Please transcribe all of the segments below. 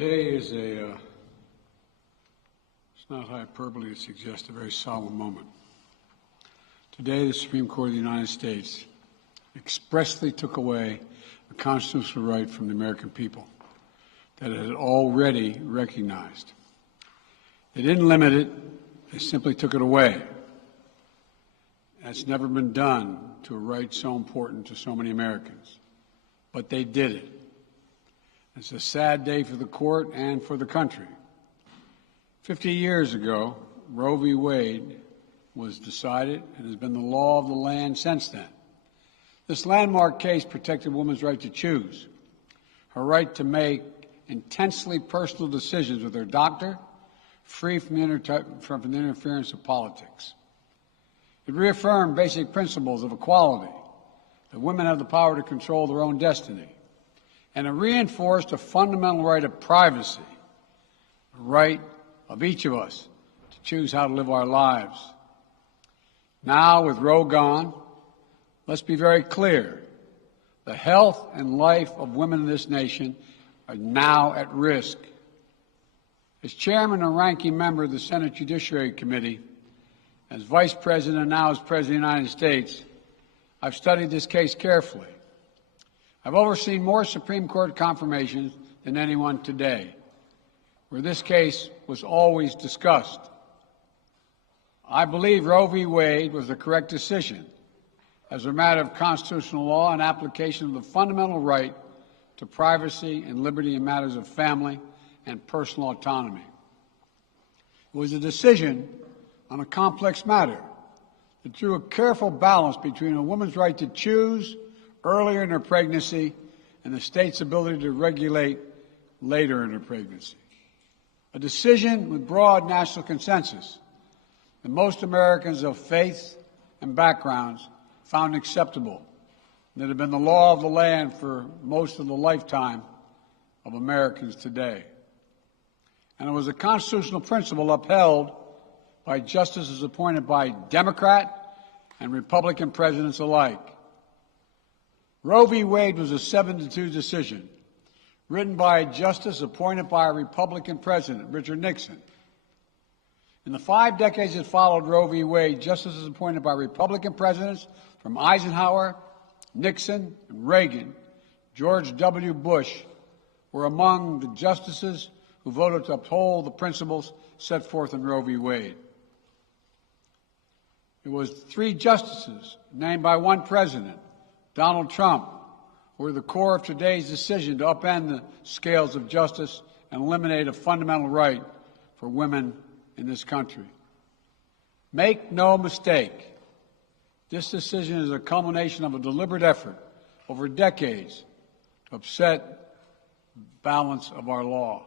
Today is it's not hyperbole to suggest a very solemn moment. Today, the Supreme Court of the United States expressly took away a constitutional right from the American people that it had already recognized. They didn't limit it, they simply took it away. That's never been done to a right so important to so many Americans. But they did it. It's a sad day for the court and for the country. 50 years ago, Roe v. Wade was decided and has been the law of the land since then. This landmark case protected women's right to choose, her right to make intensely personal decisions with her doctor, free from the interference of politics. It reaffirmed basic principles of equality, that women have the power to control their own destiny, and it reinforced a fundamental right of privacy, the right of each of us to choose how to live our lives. Now, with Roe gone, let's be very clear. The health and life of women in this nation are now at risk. As chairman and ranking member of the Senate Judiciary Committee, as vice president and now as president of the United States, I've studied this case carefully. I've overseen more Supreme Court confirmations than anyone today, where this case was always discussed. I believe Roe v. Wade was the correct decision as a matter of constitutional law and application of the fundamental right to privacy and liberty in matters of family and personal autonomy. It was a decision on a complex matter that drew a careful balance between a woman's right to choose earlier in her pregnancy and the state's ability to regulate later in her pregnancy. A decision with broad national consensus that most Americans of faith and backgrounds found acceptable, and that had been the law of the land for most of the lifetime of Americans today. And it was a constitutional principle upheld by justices appointed by Democrat and Republican presidents alike. Roe v. Wade was a 7-2 decision written by a justice appointed by a Republican president, Richard Nixon. In the 5 decades that followed Roe v. Wade, justices appointed by Republican presidents from Eisenhower, Nixon, and Reagan, George W. Bush, were among the justices who voted to uphold the principles set forth in Roe v. Wade. It was 3 justices named by one president, Donald Trump, who were the core of today's decision to upend the scales of justice and eliminate a fundamental right for women in this country. Make no mistake, this decision is a culmination of a deliberate effort over decades to upset the balance of our law.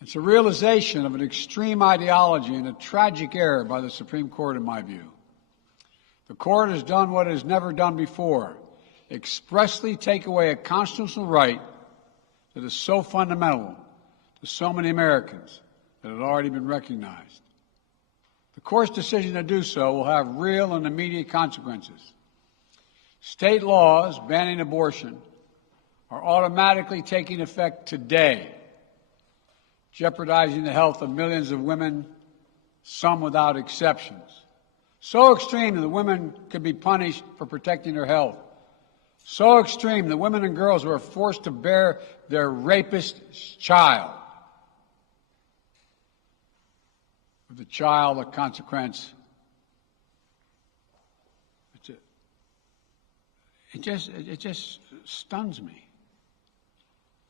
It's a realization of an extreme ideology and a tragic error by the Supreme Court, in my view. The Court has done what it has never done before, expressly take away a constitutional right that is so fundamental to so many Americans that had already been recognized. The Court's decision to do so will have real and immediate consequences. State laws banning abortion are automatically taking effect today, jeopardizing the health of millions of women, some without exceptions. So extreme that women could be punished for protecting their health. So extreme that women and girls who are forced to bear their rapist's child, with the child a consequence. It just stuns me.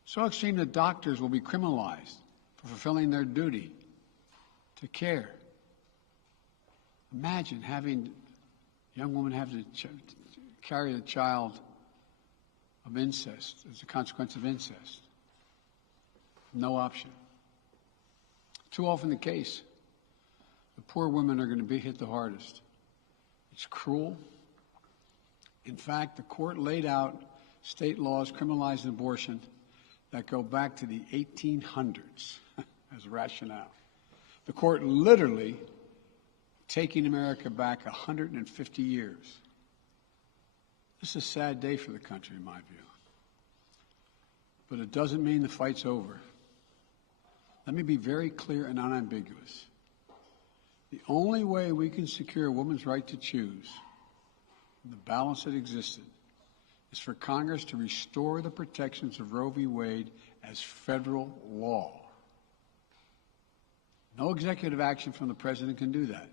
So extreme that doctors will be criminalized for fulfilling their duty to care. Imagine having a young woman have to carry the child of incest as a consequence of incest. No option. Too often the case, the poor women are going to be hit the hardest. It's cruel. In fact, the Court laid out state laws criminalizing abortion that go back to the 1800s as rationale. The Court literally taking America back 150 years. This is a sad day for the country, in my view. but it doesn't mean the fight's over. Let me be very clear and unambiguous. The only way we can secure a woman's right to choose, the balance that existed, is for Congress to restore the protections of Roe v. Wade as federal law. No executive action from the President can do that.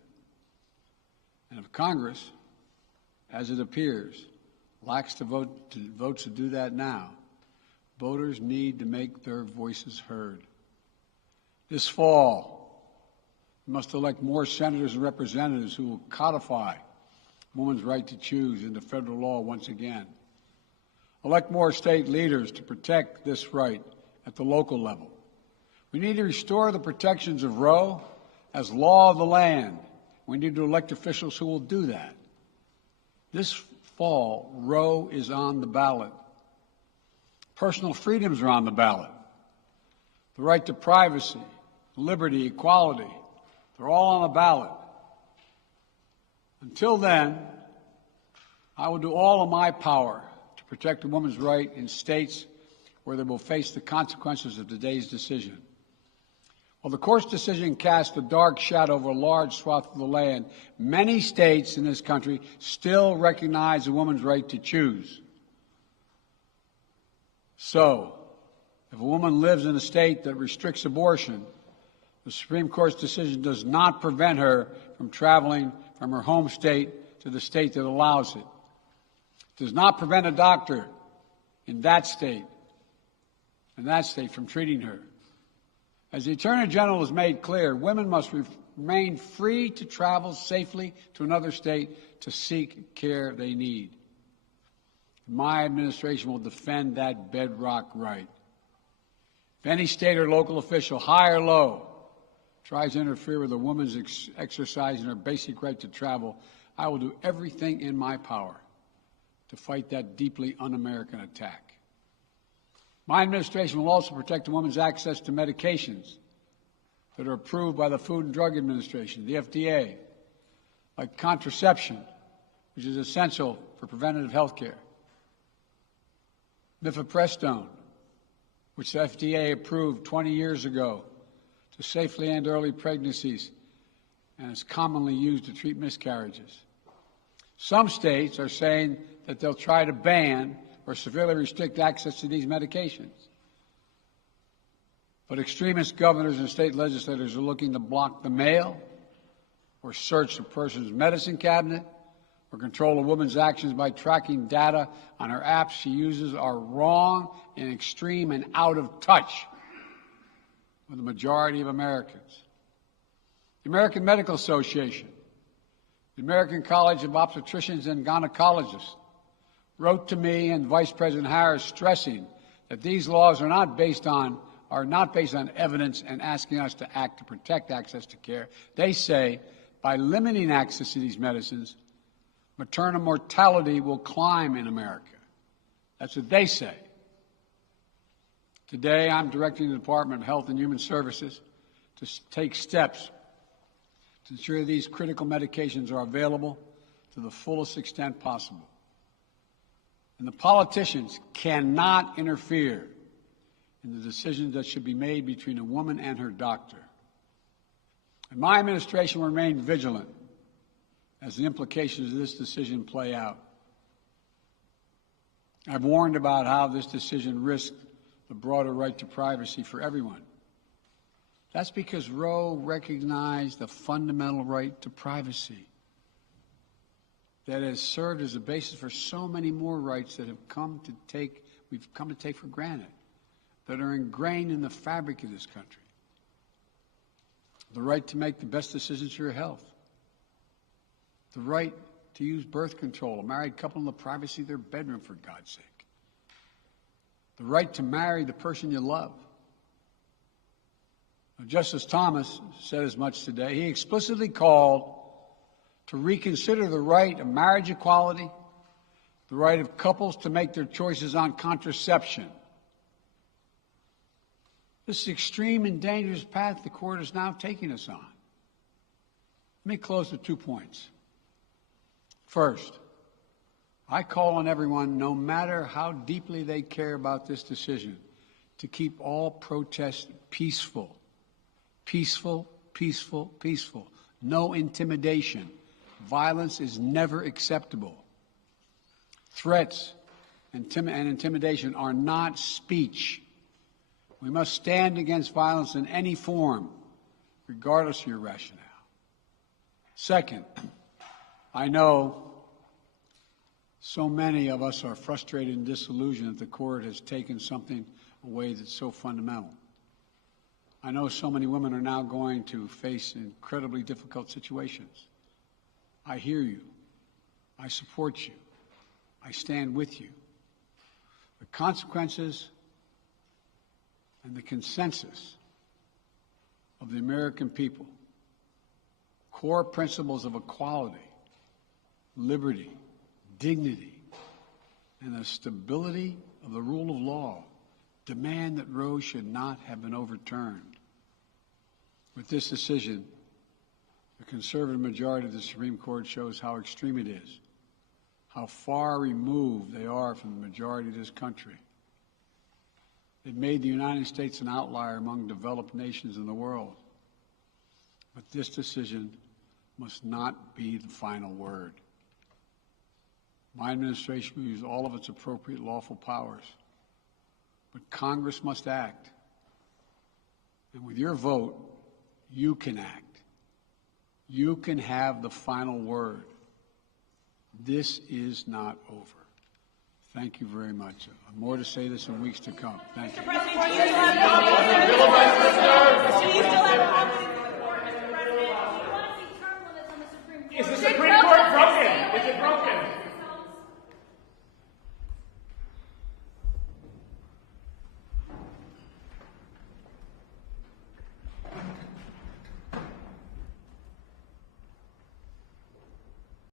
And if Congress, as it appears, lacks the votes to do that now, voters need to make their voices heard. This fall, we must elect more senators and representatives who will codify women's right to choose into federal law once again. Elect more state leaders to protect this right at the local level. We need to restore the protections of Roe as law of the land. We need to elect officials who will do that. This fall, Roe is on the ballot. Personal freedoms are on the ballot. The right to privacy, liberty, equality, they're all on the ballot. Until then, I will do all of my power to protect a woman's right in states where they will face the consequences of today's decision. While the court's decision cast a dark shadow over a large swath of the land, many states in this country still recognize a woman's right to choose. So, if a woman lives in a state that restricts abortion, the Supreme Court's decision does not prevent her from traveling from her home state to the state that allows it. It does not prevent a doctor in that state from treating her. As the Attorney General has made clear, women must remain free to travel safely to another state to seek care they need. My administration will defend that bedrock right. If any state or local official, high or low, tries to interfere with a woman's exercising her basic right to travel, I will do everything in my power to fight that deeply un-American attack. My administration will also protect a woman's access to medications that are approved by the Food and Drug Administration, the FDA, like contraception, which is essential for preventative health care, mifepristone, which the FDA approved 20 years ago to safely end early pregnancies and is commonly used to treat miscarriages. Some states are saying that they'll try to ban or severely restrict access to these medications. But extremist governors and state legislators are looking to block the mail or search a person's medicine cabinet or control a woman's actions by tracking data on her apps she uses are wrong and extreme and out of touch with the majority of Americans. The American Medical Association, the American College of Obstetricians and Gynecologists, wrote to me and Vice President Harris stressing that these laws are not based on evidence and asking us to act to protect access to care. They say by limiting access to these medicines, maternal mortality will climb in America. That's what they say. Today, I'm directing the Department of Health and Human Services to take steps to ensure these critical medications are available to the fullest extent possible. And the politicians cannot interfere in the decisions that should be made between a woman and her doctor. And my administration will remain vigilant as the implications of this decision play out. I've warned about how this decision risks the broader right to privacy for everyone. That's because Roe recognized the fundamental right to privacy that has served as a basis for so many more rights that we've come to take for granted, that are ingrained in the fabric of this country. The right to make the best decisions for your health. The right to use birth control, a married couple in the privacy of their bedroom, for God's sake. The right to marry the person you love. Justice Thomas said as much today. He explicitly called to reconsider the right of marriage equality, the right of couples to make their choices on contraception. This is the extreme and dangerous path the court is now taking us on. Let me close with 2 points. First, I call on everyone, no matter how deeply they care about this decision, to keep all protests peaceful. Peaceful, peaceful, peaceful. No intimidation. Violence is never acceptable. Threats and intimidation are not speech. We must stand against violence in any form, regardless of your rationale. Second, I know so many of us are frustrated and disillusioned that the court has taken something away that's so fundamental. I know so many women are now going to face incredibly difficult situations. I hear you. I support you. I stand with you. The consequences and the consensus of the American people, core principles of equality, liberty, dignity, and the stability of the rule of law demand that Roe should not have been overturned. With this decision, the conservative majority of the Supreme Court shows how extreme it is, how far removed they are from the majority of this country. They've made the United States an outlier among developed nations in the world. But this decision must not be the final word. My administration will use all of its appropriate lawful powers, but Congress must act. And with your vote, you can act. You can have the final word. This is not over. Thank you very much. More to say this in weeks to come. Thank you.